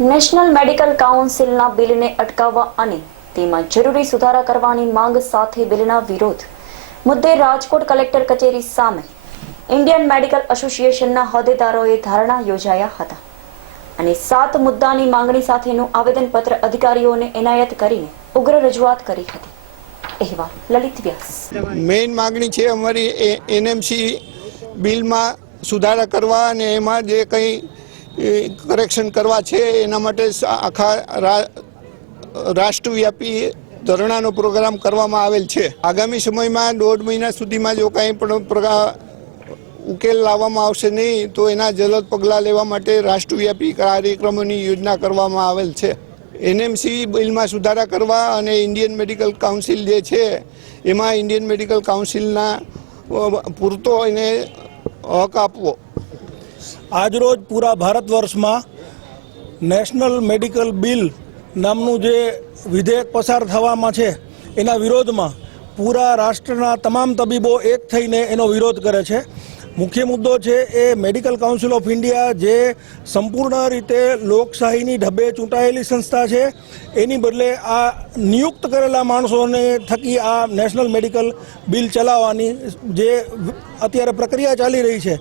National medical કાઉન્સિલના બિલને અટકાવવા અને તેમાં જરૂરી સુધારા કરવાની માંગ સાથે બિલના વિરોધ. મુદ્દે રાજકોટ કલેક્ટર કચેરી સામે ઇન્ડિયન મેડિકલ એસોસિએશનના હોદ્દેદારોએ ધારણા યોજાયા હતા અને સાત મુદ્દાની માંગણી સાથેનું આવેદનપત્ર અધિકારીઓને એનાયત કરીને ઉગ્ર રજૂઆત કરી હતી. અહેવાલ લલિત વ્યાસ. મેઇન માગણી છે અમારી એનએમસી બિલમાં સુધારા કરવા અને એમાં જે કંઈ કરેક્શન કરવા છે, એના માટે આખા રાષ્ટ્રવ્યાપી ધરણાનો પ્રોગ્રામ કરવામાં આવેલ છે. આગામી સમયમાં દોઢ મહિના સુધીમાં જો કાંઈ પણ ઉકેલ લાવવામાં આવશે નહીં, તો એના જલદ પગલાં લેવા માટે રાષ્ટ્રવ્યાપી કાર્યક્રમોની યોજના કરવામાં આવેલ છે. એનએમસી બિલમાં સુધારા કરવા અને ઇન્ડિયન મેડિકલ કાઉન્સિલ જે છે, એમાં ઇન્ડિયન મેડિકલ કાઉન્સિલના પૂરતો એને હક આપવો. આજરોજ પૂરા ભારત વર્ષમાં નેશનલ મેડિકલ બિલ નામનું જે વિધેયક પસાર થવામાં છે, એના વિરોધમાં પૂરા રાષ્ટ્રના તમામ તબીબો એક થઈને એનો વિરોધ કરે છે. મુખ્ય મુદ્દો છે એ મેડિકલ કાઉન્સિલ ઓફ ઇન્ડિયા જે સંપૂર્ણ રીતે લોકશાહીની ઢબે ચૂંટાયેલી સંસ્થા છે. એની બદલે આ નિયુક્ત કરેલા માણસોને થકી આ નેશનલ મેડિકલ બિલ ચલાવવાની જે અત્યારે પ્રક્રિયા ચાલી રહી છે,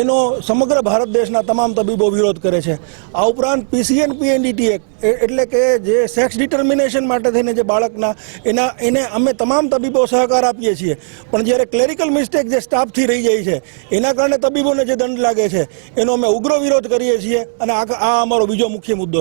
એનો સમગ્ર ભારત દેશના તમામ તબીબો વિરોધ કરે છે. આ ઉપરાંત પીસીએન પીએનડીટી એક્ટ એટલે કે જે સેક્સ ડિટર્મિનેશન માટે થઈને જે બાળકના, એના, એને અમે તમામ તબીબો સહકાર આપીએ છીએ. પણ જ્યારે ક્લેરિકલ મિસ્ટેક જે સ્ટાફથી રહી જાય છે એના કારણે તબીબોને જે દંડ લાગે છે, એનો અમે ઉગ્ર વિરોધ કરીએ છીએ અને આ અમારો બીજો મુખ્ય મુદ્દો